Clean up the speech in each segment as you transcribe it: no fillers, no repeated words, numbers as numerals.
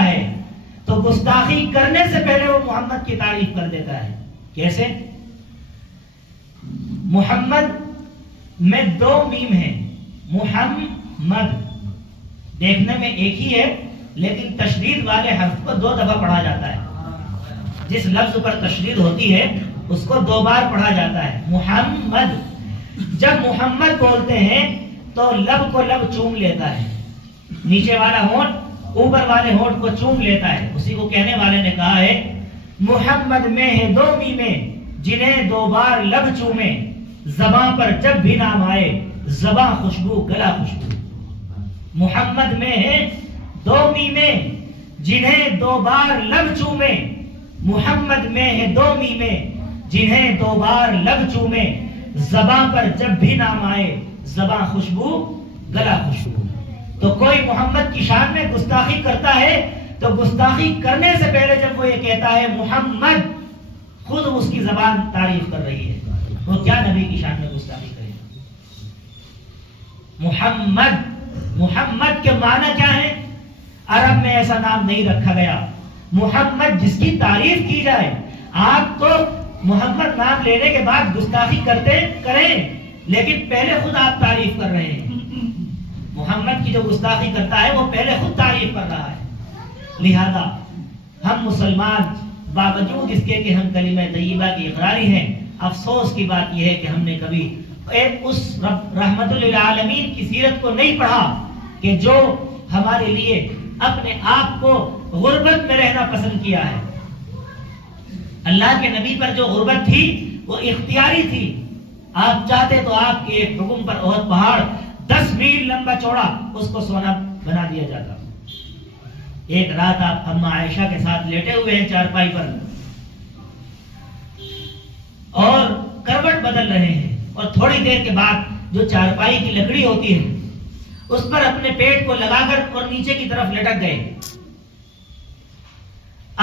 ہے تو گستاخی کرنے سے پہلے وہ محمد کی تعریف کر دیتا ہے. کیسے؟ محمد میں 2 میم ہیں. محمد دیکھنے میں ایک ہی ہے لیکن تشدید والے حرف کو 2 دفعہ پڑھا جاتا ہے. جس لفظ پر تشدید ہوتی ہے اس کو 2 بار پڑھا جاتا ہے. محمد. جب محمد بولتے ہیں تو لب کو لب چوم لیتا ہے. نیچے والا ہونٹ اوپر والے ہونٹ کو چوم لیتا ہے. اسی کو کہنے والے نے کہا ہے محمد میں ہے 2 میمیں جنہیں 2 بار لب چومے، زباں پر جب بھی نام آئے زباں خوشبو گلا خوشبو. محمد میں ہے 2 میمیں جنہیں 2 بار لب چومے. محمد میں ہے 2 میمیں جنہیں 2 بار لب چومے، زباں پر جب بھی نام آئے زباں خوشبو گلا خوشبو. تو کوئی محمد کی شان میں گستاخی کرتا ہے تو گستاخی کرنے سے پہلے جب وہ یہ کہتا ہے محمد، خود اس کی زبان تعریف کر رہی ہے. وہ کیا نبی کی شان میں گستاخی کرے؟ محمد. محمد کے معنی کیا ہے؟ عرب میں ایسا نام نہیں رکھا گیا. محمد جس کی تعریف کی جائے. آپ تو محمد نام لینے کے بعد گستاخی کریں لیکن پہلے خود آپ تعریف کر رہے ہیں. محمد کی جو گستاخی کرتا ہے وہ پہلے خود تعریف کر رہا ہے. لہذا ہم مسلمان باوجود اس کے کہ ہم کلمہ طیبہ کی اقراری ہیں، افسوس کی بات یہ ہے کہ ہم نے کبھی اس رحمت للعالمین کی سیرت کو نہیں پڑھا کہ جو ہمارے لیے اپنے آپ کو غربت میں رہنا پسند کیا ہے. اللہ کے نبی پر جو غربت تھی وہ اختیاری تھی. آپ چاہتے تو آپ کے ایک حکم پر احد پہاڑ 10 میل لمبا چوڑا اس کو سونا بنا دیا جاتا. ایک رات آپ اما عائشہ کے ساتھ لیٹے ہوئے ہیں چارپائی پر اور کروٹ بدل رہے ہیں اور تھوڑی دیر کے بعد جو چارپائی کی لکڑی ہوتی ہے اس پر اپنے پیٹ کو لگا کر اور نیچے کی طرف لٹک گئے.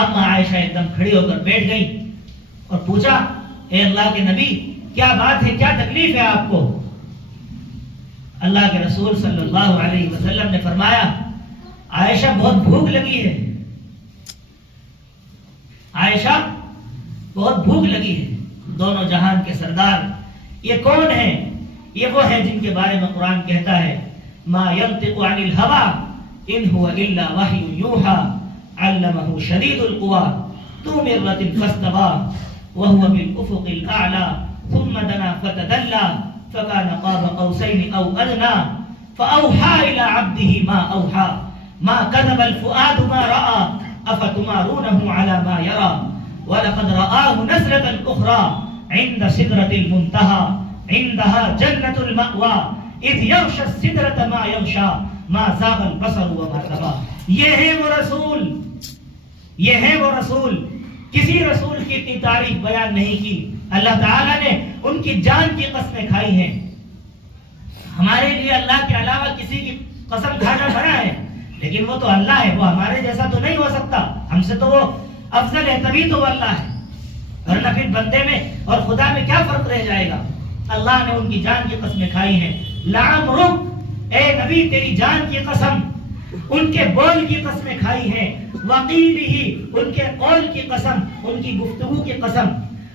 اما عائشہ ایک دم کھڑی ہو کر بیٹھ گئی اور پوچھا اے اللہ کے نبی کیا بات ہے، کیا تکلیف ہے آپ کو؟ اللہ کے رسول صلی اللہ علیہ وسلم نے فرمایا عائشہ بہت بھوک لگی ہے. عائشہ بہت بھوک لگی ہے. دونوں جہان کے سردار یہ کون ہیں؟ یہ وہ ہیں جن کے بارے میں قرآن کہتا ہے ما ينطق عن الهوى ان هو الا وحی یوحى علمه شدید القوى ذو مرة فاستوى وهو بالافق الاعلى ثم دنا فتدلى فكان قاب قوسين او ادنى فاوحى الى عبده ما اوحى ما كذب الفؤاد ما راى افتمارونه على ما يرى ولقد رآه نزلة اخرى عند سدرة المنتهى عندها جنة المأوى اذ يغشى السدرة ما يغشى ما زاغ البصر وما طغى. یہ ہے وہ رسول، یہ ہے وہ رسول. کسی رسول کی اتنی تعریف بیان نہیں کی. اللہ تعالیٰ نے ان کی جان کی قسمیں کھائی ہیں. ہمارے لیے اللہ کے علاوہ کسی کی قسم کھانا بنا ہے لیکن وہ تو اللہ ہے. وہ ہمارے جیسا تو نہیں ہو سکتا، ہم سے تو وہ افضل ہے تبھی تو وہ اللہ ہے. ورنہ پھر بندے میں اور خدا میں کیا فرق رہ جائے گا؟ اللہ نے ان کی جان کی قسمیں کھائی ہیں. لعمرک اے نبی تیری جان کی قسم، ان کے بول کی قسمیں کھائی ہیں. وقیلہ ان کے قول کی قسم، ان کی گفتگو کی قسم،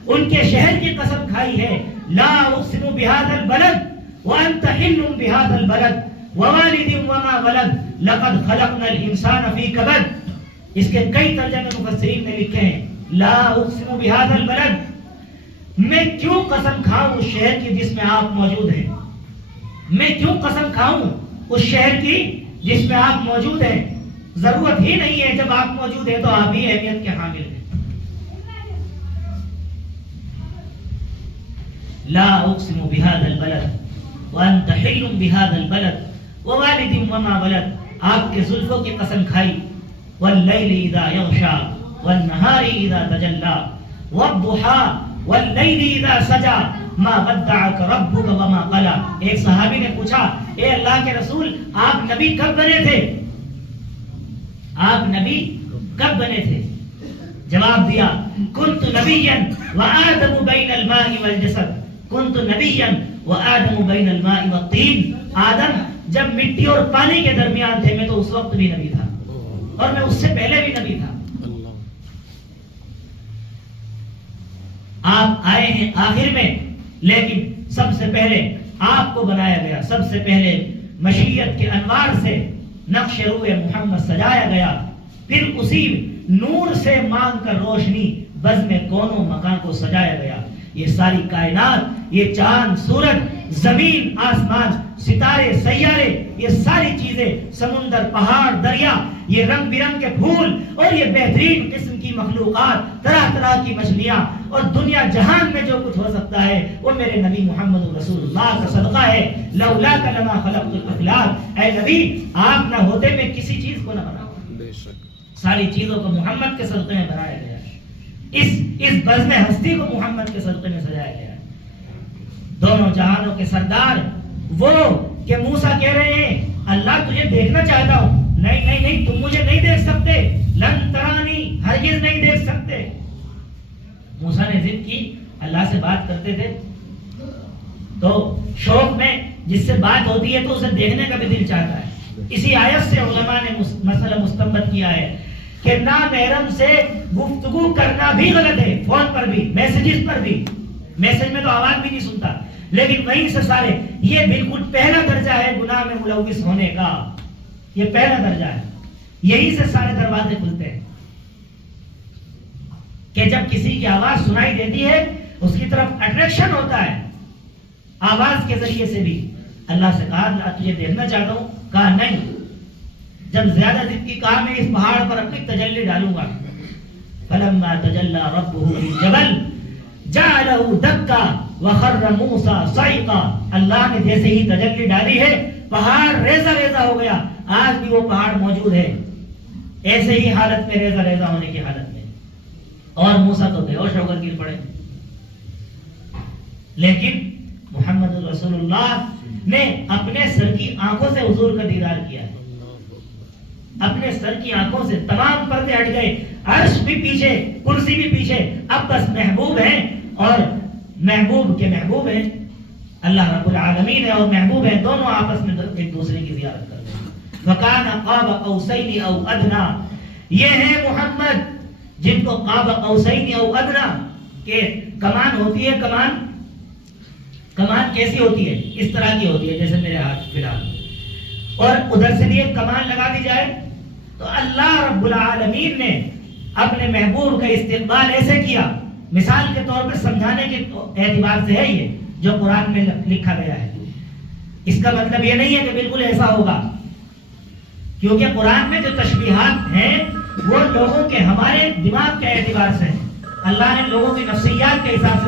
ان کے شہر کی قسم کھائی ہے. لا اقسم بهذا البلد وانت حل بهذا البلد ووالد وما ولد لقد خلقنا الانسان في كبد. اس کے کئی ترجمے مفسرین نے لکھے ہیں. لا اقسم بهذا البلد، میں کیوں قسم کھاؤں اس شہر کی جس میں آپ موجود ہیں؟ میں کیوں قسم کھاؤں اس شہر کی جس میں آپ موجود ہیں؟ ضرورت ہی نہیں ہے، جب آپ موجود ہیں تو آپ ہی اہمیت کے حامل ہیں. لا اقسم بهذا البلد وانت حل بهذا البلد ووالد وما ولد. آپ کے زلفوں کی قسم کھائی. واللیل اذا یغشا والنہار اذا تجلی والضحى واللیل اذا سجا ما ودعك ربك وما قلى. ایک صحابی نے پوچھا اے اللہ کے رسول آپ نبی کب بنے تھے؟ آپ نبی کب بنے تھے؟ جواب دیا كنت نبيا وآدم بين الماء والجسد. كنت نبيا وآدم بين الماء والطين. آدم جب مٹی اور پانی کے درمیان تھے میں تو اس وقت بھی نبی تھا. اور میں اس سے پہلے بھی نبی تھا. آپ آئے ہیں آخر میں، لیکن سب سے پہلے آپ کو بنایا گیا، سب سے پہلے مشیت کے انوار سے نقش روح محمد سجایا گیا، پھر اسی نور سے مانگ کر روشنی بزم کونوں مکان کو سجایا گیا. یہ ساری کائنات، یہ چاند سورج، زمین آسمان، ستارے سیارے، یہ ساری چیزیں، سمندر پہاڑ دریا، یہ رنگ برنگ کے پھول اور یہ بہترین قسم کی مخلوقات، طرح طرح کی مچھلیاں اور دنیا جہان میں جو کچھ ہو سکتا ہے وہ میرے نبی محمد رسول اللہ کا صدقہ ہے. لولاک لما خلقت الافلاک، اے نبی آپ نہ ہوتے میں کسی چیز کو نہ بناتا. ساری چیزوں کو محمد کے صدقے میں بنایا گیا ہے. اس بزم ہستی کو محمد کے صدقے میں سجایا گیا ہے. دونوں جہانوں کے سردار وہ کہ موسیٰ کہہ رہے ہیں اللہ تجھے دیکھنا چاہتا ہوں. نہیں نہیں نہیں، تم مجھے نہیں دیکھ سکتے. لن ترانی، ہرگز نہیں دیکھ سکتے. موسیٰ نے ضد کی، اللہ سے بات کرتے تھے تو شوق میں جس سے بات ہوتی ہے تو اسے دیکھنے کا بھی دل چاہتا ہے. اسی آیت سے علماء نے مسئلہ مستنبط کیا ہے کہ نامحرم سے گفتگو کرنا بھی غلط ہے. فون پر بھی، میسیجز پر بھی. میسیج میں تو آواز بھی نہیں سنتا، لیکن وہیں سے سارے، یہ بالکل پہلا درجہ ہے گناہ میں ملوث ہونے کا. یہ پہلا درجہ ہے، یہی سے سارے دروازے کھلتے ہیں کہ جب کسی کی آواز سنائی دیتی ہے اس کی طرف اٹریکشن ہوتا ہے آواز کے ذریعے سے بھی. اللہ سے کہا اللہ تجھے دیکھنا چاہتا ہوں، کہا نہیں. جب زیادہ ضد کی کہا میں اس پہاڑ پر اپنی تجلی ڈالوں گا. فلما تجلی ربہ للجبل جعلہ دکا وخر موسیٰ صعقا. اللہ نے جیسے ہی تجلی ڈالی ہے پہاڑ ریزہ ریزہ ہو گیا. آج بھی وہ پہاڑ موجود ہے ایسے ہی حالت میں، ریزہ ریزہ ہونے کی حالت میں. اور موسیٰ تو بے ہوش ہو کر گر پڑے. لیکن محمد رسول اللہ نے اپنے سر کی آنکھوں سے حضور کا دیدار کیا ہے. اپنے سر کی آنکھوں سے تمام پردے ہٹ گئے. عرش بھی پیچھے، کرسی بھی پیچھے. اب بس محبوب ہیں اور محبوب کے محبوب ہیں. اللہ رب العالمین ہے اور محبوب ہیں، دونوں آپس میں ایک دوسرے کی زیارت کرتے ہیں. وَكَانَ قَابَ قَوْسَيْنِ أَوْ أَدْنَىٰ، یہ ہے محمد جن کو قاب قوسین او ادنیٰ کہ کمان ہوتی ہے. کمان کیسی ہوتی ہے؟ اس طرح کی ہوتی ہے جیسے میرے ہاتھ فی الحال، اور ادھر سے بھی ایک کمان لگا دی جائے. تو اللہ رب العالمین نے اپنے محبوب کا استقبال ایسے کیا، مثال کے طور پر سمجھانے کے اعتبار سے ہے یہ جو قرآن میں لکھا گیا ہے. اس کا مطلب یہ نہیں ہے کہ بالکل ایسا ہوگا، کیونکہ قرآن میں جو تشبیہات ہیں وہ لوگوں کے، ہمارے دماغ کے اعتبار سے اللہ نے لوگوں کی نفسیات کے حساب سے